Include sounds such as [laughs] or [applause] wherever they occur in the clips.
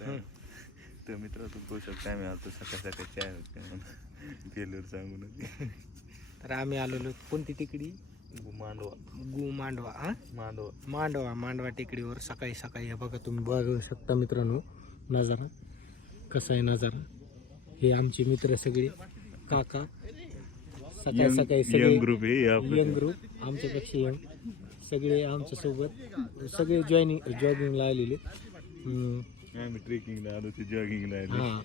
तर मित्र तुम्ही पाहू शकता आम्ही आलतो सकाळ सकाळ चाय होते म्हणून फेल्युअर सांगून तर आम्ही आलेलो कोणती टेकडी? मांडवा. गु मांडवा हा? मांडवा. मांडवा मांडवा टेकडीवर सकाळी सकाळी. हे बघा तुम्ही बघू शकता मित्रांनो नजारा. कसा आहे नजारा? हे आमचे मित्र सगळे काका. सकाळी सकाळी सगळे यंग ग्रुप यंग ग्रुप आमच्यापेक्षा यंग. सगळे आमच्यासोबत सगळे जॉईनिंग जॉगिंगला आलेले. आम्ही ट्रेकिंगला आलो ते जॉगिंगला आलो. हा.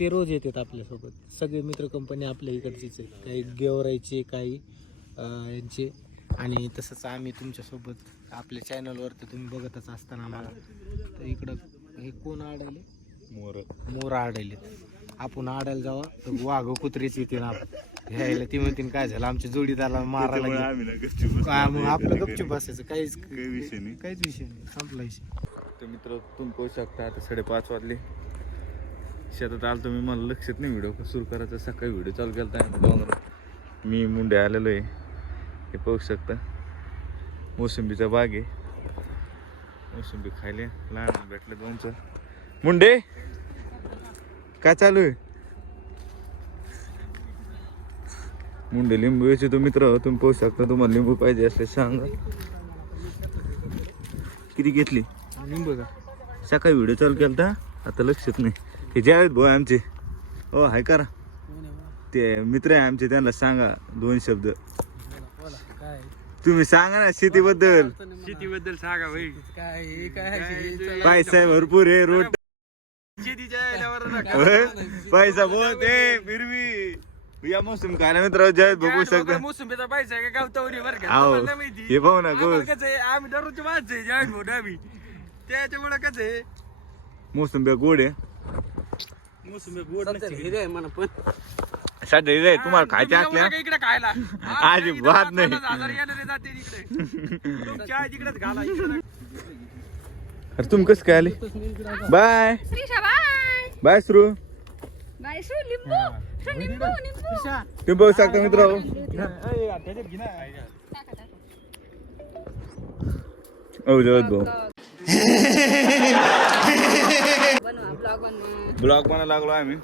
ते रोज येतात आपल्यासोबत. सगळे मित्र कंपनी आपल्या इकडचीच आहेत. काही गेवरायचे काही अं, यांचे. आणि तसंच आम्ही तुमच्यासोबत आपल्या चॅनलवर तर तुम्ही बघतच असताना आम्हाला. तर इकडं हे कोण आढळले? मोर. मोर आढळले. आपण आडायला जावा. तर वाघ कुत्रीच येते ना घ्यायला ती म्हणतील काय झालं? आमच्या जोडीदाराला मारायला त्यामुळे गेले. आम्ही ना गपचूप बसलो. काय मग आपलं गपचूप बसायचं. काहीच काही विषय नाही. काहीच विषय नाही. संपला विषय. तर मित्र तुम्ही पाहू शकता आता साडेपाच वाजले. शेतात आलो तुम्ही मला लक्षात नाही व्हिडिओ सुरू करायचा सकाळी व्हिडिओ चालू केला डोंगर. मी मुंडे आलेलो आहे. हे पाहू शकता. मोसंबीचा बाग आहे. मोसंबी खायले लहान भेटले दोनचं. मुंडे! काय चालू आहे? मुंडे लिंबू याचे तो मित्र तुम्ही पाहू शकता तुम्हाला लिंबू पाहिजे असले सांगा. किती घेतली? सकाळी व्हिडिओ चालू केला आता लक्षात नाही. हे जे आहेत भाऊ आमचे. हो हाय करा. ते मित्र आहे आमचे त्यांना सांगा दोन शब्द. काय तुम्ही सांगा ना शेतीबद्दल. शेतीबद्दल सांगा भाई. काय हे काय पैसा आहे भरपूर आहे रोड? पैसा बहुत आहे फिरवी. या मोसम खायला मित्र जयत बघू शकता. मोसंबीचा पैसा आहे का? गावतावरी बरं का? हे पाहू ना आम्ही दररोजची माणसं आहे जॉईन भाऊ आम्ही. त्याच्यामुळे कसं आहे? मोसंबी गोड आहे. मोसंबी गोड नसते. पण. रे तुम्हाला खायच्या असल्या इकडे खायला. [laughs] नाही. हजार येणारे जाते इकडे. तुमच्या तिकडेच घाला इकडे अरे तुम्ही कसं काय आले? बाय. श्रीशा बाय. बाय सुरू बाय श्रू लिंबू. श्रू लिंबू लिंबू. तुम्ही बघू शकता मित्र. हो जवळ भाऊ बनवा ब्लॉग बनवायला लागलो आम्ही.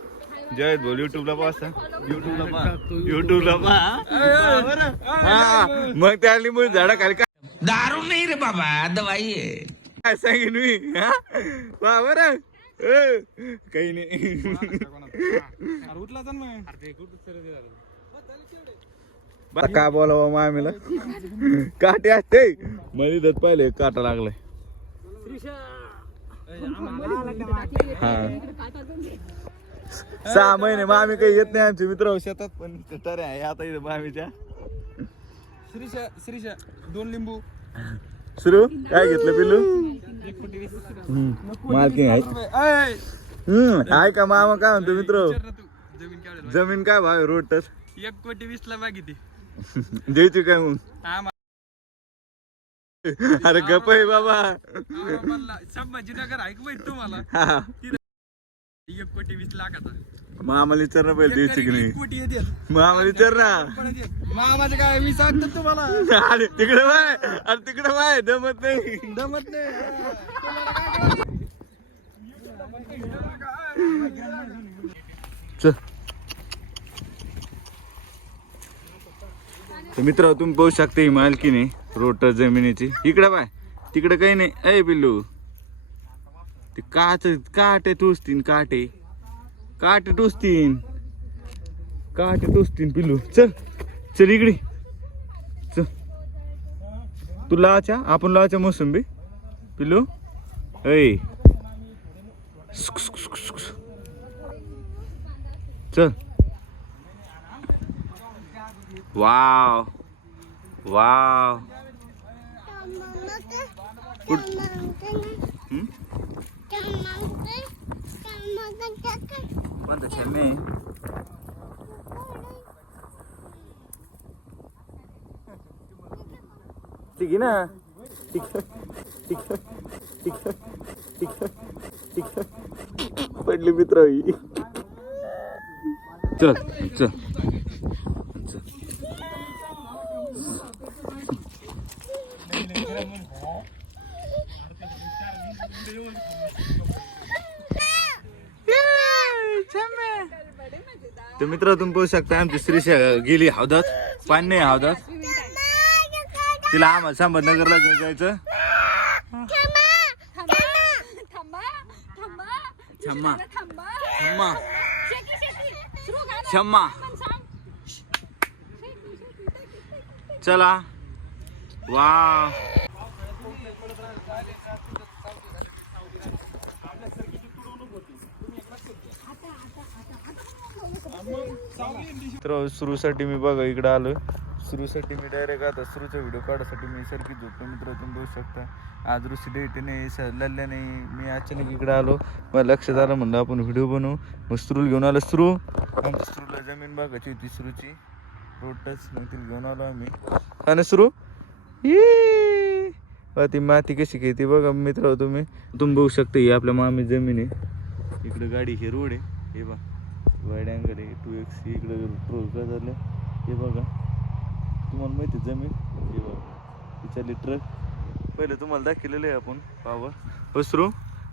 जयत भाऊ युट्यूबला पाहता युट्यूबला पहा युट्यूबला पहा. हा, मग त्या लिंबू झाडा खाली काय दारू नाही रे बाबा दवाई आहे. काय सांगेन मी? हा? पहा बरं. काही नाही. उठला मग काय बोलावं मामीला काटे असते. मध्ये पाहिले काटा लागलाय. हा. सहा महिने मामी काही येत नाही आमचे मित्र शेतात पण तरी आहे आता इथे मामीच्या. श्रीशा श्रीशा दोन लिंबू. सुरू? काय घेतलं पिल्लू? मालकी आहे हम्म. आहे का मामा? काय म्हणतो मित्र? जमीन काय भाव रोड तर एक कोटी वीस ला मागितली. [laughs] द्यायची काय मग? [laughs] अरे गप आहे बाबा. संभाजीनगर आहे का माहीत तुम्हाला. [laughs] एक कोटी वीस लाखाचा मामाला विचार ना पहिले द्यायची की नाही. कोटी येते. विचार ना. मामाचं काय मी सांगतो तुम्हाला. [laughs] अरे तिकडे बाय. अरे तिकडे बाय. दमत नाही. दमत नाही. चल. तर मित्र तुम्ही पाहू शकता ही मालकीने रोटर जमिनीची. इकडे पाय तिकडे काही नाही. अय पिल्लू. ते काच काटे टोचतीन काटे. काटे टोचतीन. काटे टोचतीन पिल्लू. चल चल इकडे. चल. तू लाचा आपण लावाच्या मोसंबी. पिल्लू. ऐ चल. वाव. वाव कुठ हम्म? कोणता छान आहे ठीक आहे ना ठीक आहे ठीक आहे ठीक आहे ठीक आहे ठीक आहे पडली मित्र ही चल चल तर मित्र तुम्ही पाहू शकता आमची श्रीषा गेली हौदात. पाणी नाही हौदात. तिला आम्हाला संभाजीनगरला घेऊन जायचं. छम्मा. छम्मा. चला. वा तर सुरूसाठी मी बघा इकडं आलो. सुरूसाठी मी डायरेक्ट आता सुरूचा व्हिडिओ काढायसाठी मी सारखी झोपतो मित्र तुम्ही बघू शकता. आज रुसी डेट नाही लल्ल्या नाही. मी अचानक इकडं आलो. मला लक्षात आलं म्हणलं आपण व्हिडिओ बनवू. मग सुरूल घेऊन आलो. सुरू? आमच्या सुरूला जमीन बघायची होती सुरूची. रोड टच मग तिला घेऊन आलो आम्ही. आणि सुरू? ये! बा ती माती कशी घेते बघा मित्र तुम्ही. तुम्ही बघू शकता ही आपल्या मामी जमीन आहे. इकडं गाडी हे रोड आहे. हे बघा. वाईड अँगल आहे. टू एक्स इकडे गेलो. काय झालं? हे बघा. तुम्हाला माहिती आहे जमीन? हे बघा. तिच्या ट्रक पहिले तुम्हाला दाखवलेलं आहे आपण. पावर हो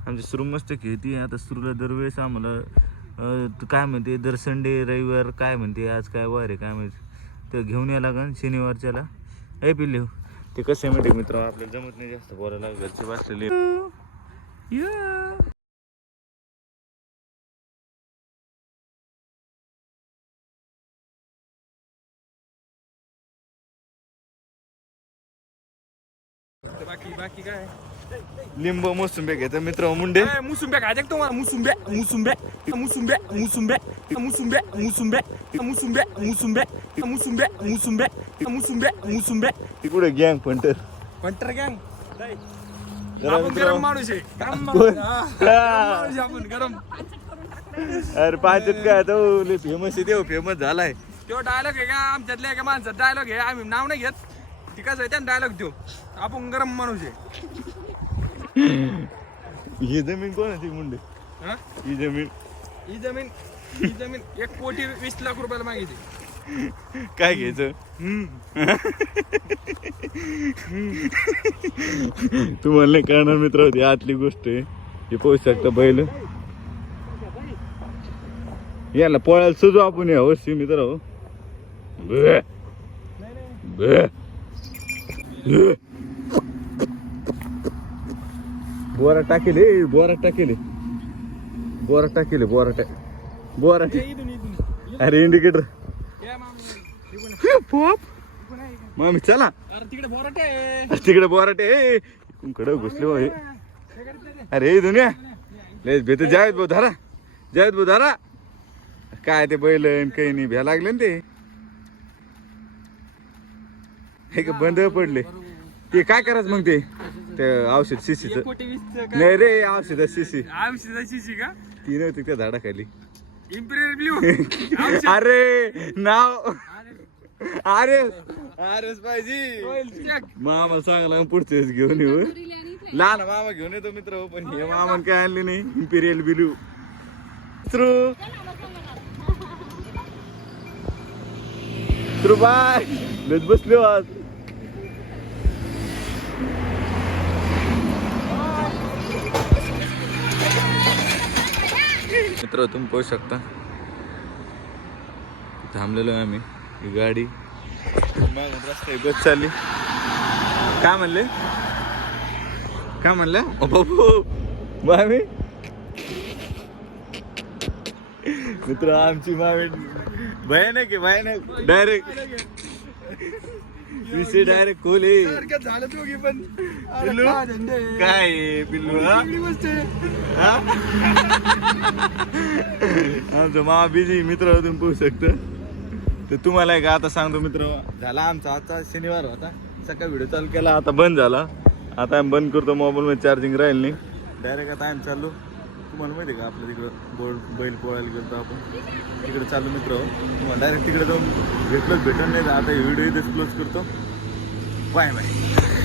आमची सुरू मस्त खेळती आता सुरूला दरवेळेस आम्हाला काय म्हणते? दर संडे रविवार काय म्हणते? आज काय वार आहे काय माहिती? तर घेऊन या लागन शनिवारच्याला. ऐ पिल्ले ते कसं आहे माहिती मित्र आपल्याला जमत नाही जास्त बोलायला. घरचे बसलेले. बाकी बाकी काय लिंबू मोसंबी घ्यायचं मित्र मुंडे काय मुसुंब्या खायच्या का तुम्हाला मुसुंब्या मुसुंब्या मुसुंब्या मुसुंब्या मुसुंब्या मुसुंब्या मुसुंब्या मुसुंब्या मुसुंब्या मुसुंब्या मुसुंब्या मुसुंब्या तिकडे गँग पंटर पंटर गँग आपण गरम माणूस आहे गरम माणूस हा. गरम माणूस आहे आपण गरम अरे काय तो फेमस आहे देव फेमस झालाय तो डायलॉग आहे का आमच्यातल्या एका माणसात डायलॉग आहे आम्ही नाव नाही घेत ती कसं आहे त्या डायलॉग देऊ आपण गरम माणूस आहे. ही जमीन कोणाची मुंडे? हा? ही जमीन. ही जमीन ही जमीन एक कोटी वीस लाख रुपयाला मागितली. काय घ्यायचं? [laughs] तुम्हाला नाही कळणार मित्र होती आतली गोष्ट आहे. हे पोहू शकता बैल. याला पोळ्याला सुजू आपण या वर्षी मित्र हो. बे. बे. बे. बोरा टाकेले बोरा टाकेले बोरा टाकेले बोरा टाक बोरा अरे इंडिकेटर मामी. चला. अरे तिकडे बोराटे आहे. तिकडे बोराटे कडे घुसले अरे दुनिया लय भेट जावेद भाऊ धरा. जावेद भाऊ धरा. काय ते बैल काही नाही. भ्या लागले ना ते. हे का बंद पडले. ते काय करायचं मग ते? ते औषध शिशीच एक कोटी वीस काय नाही रे औषध शिशी. औषधाची का? ती नव्हती त्या झाडाखाली. इम्पिरियल ब्ल्यू [laughs] अरे नाव. अरे. अरे. पाहिजे. मामा चांगला वेळेस घेऊन येऊ लहान मामा घेऊन येतो मित्र हो, पण हे मामा काय आणले नाही? इम्पिरियल बिलू श्रू श्रू बाय. बसले आज. मित्र तुम्ही पाहू शकता. थांबलेलो आहे आम्ही. ही गाडी. रस्ता बस चालली. काय म्हणले? काय म्हणलं? मामी. मित्र आमची मामी भयानक आहे भयानक. डायरेक्ट विषय डायरेक्ट खोले झालं दोघी पण. पिल्लू काय? हा? आमचा मामा बिझी मित्र तुम्ही पाहू शकता. तर तुम्हाला एक आता सांगतो मित्र. झाला आमचा आजचा शनिवार होता. सकाळी व्हिडिओ चालू केला आता बंद झाला. आता आम्ही बंद करतो मोबाईलमध्ये चार्जिंग राहील नाही. डायरेक्ट आता आम्ही चाललो. तुम्हाला माहिती आहे का आपल्या तिकडं बोल बैल पोळायला गेलो आपण. तिकडे चाललो मित्र. तुम्हाला डायरेक्ट तिकडे जाऊन भेटलोच भेटत नाही तर आता व्हिडिओ इथेच क्लोज करतो. Bye bye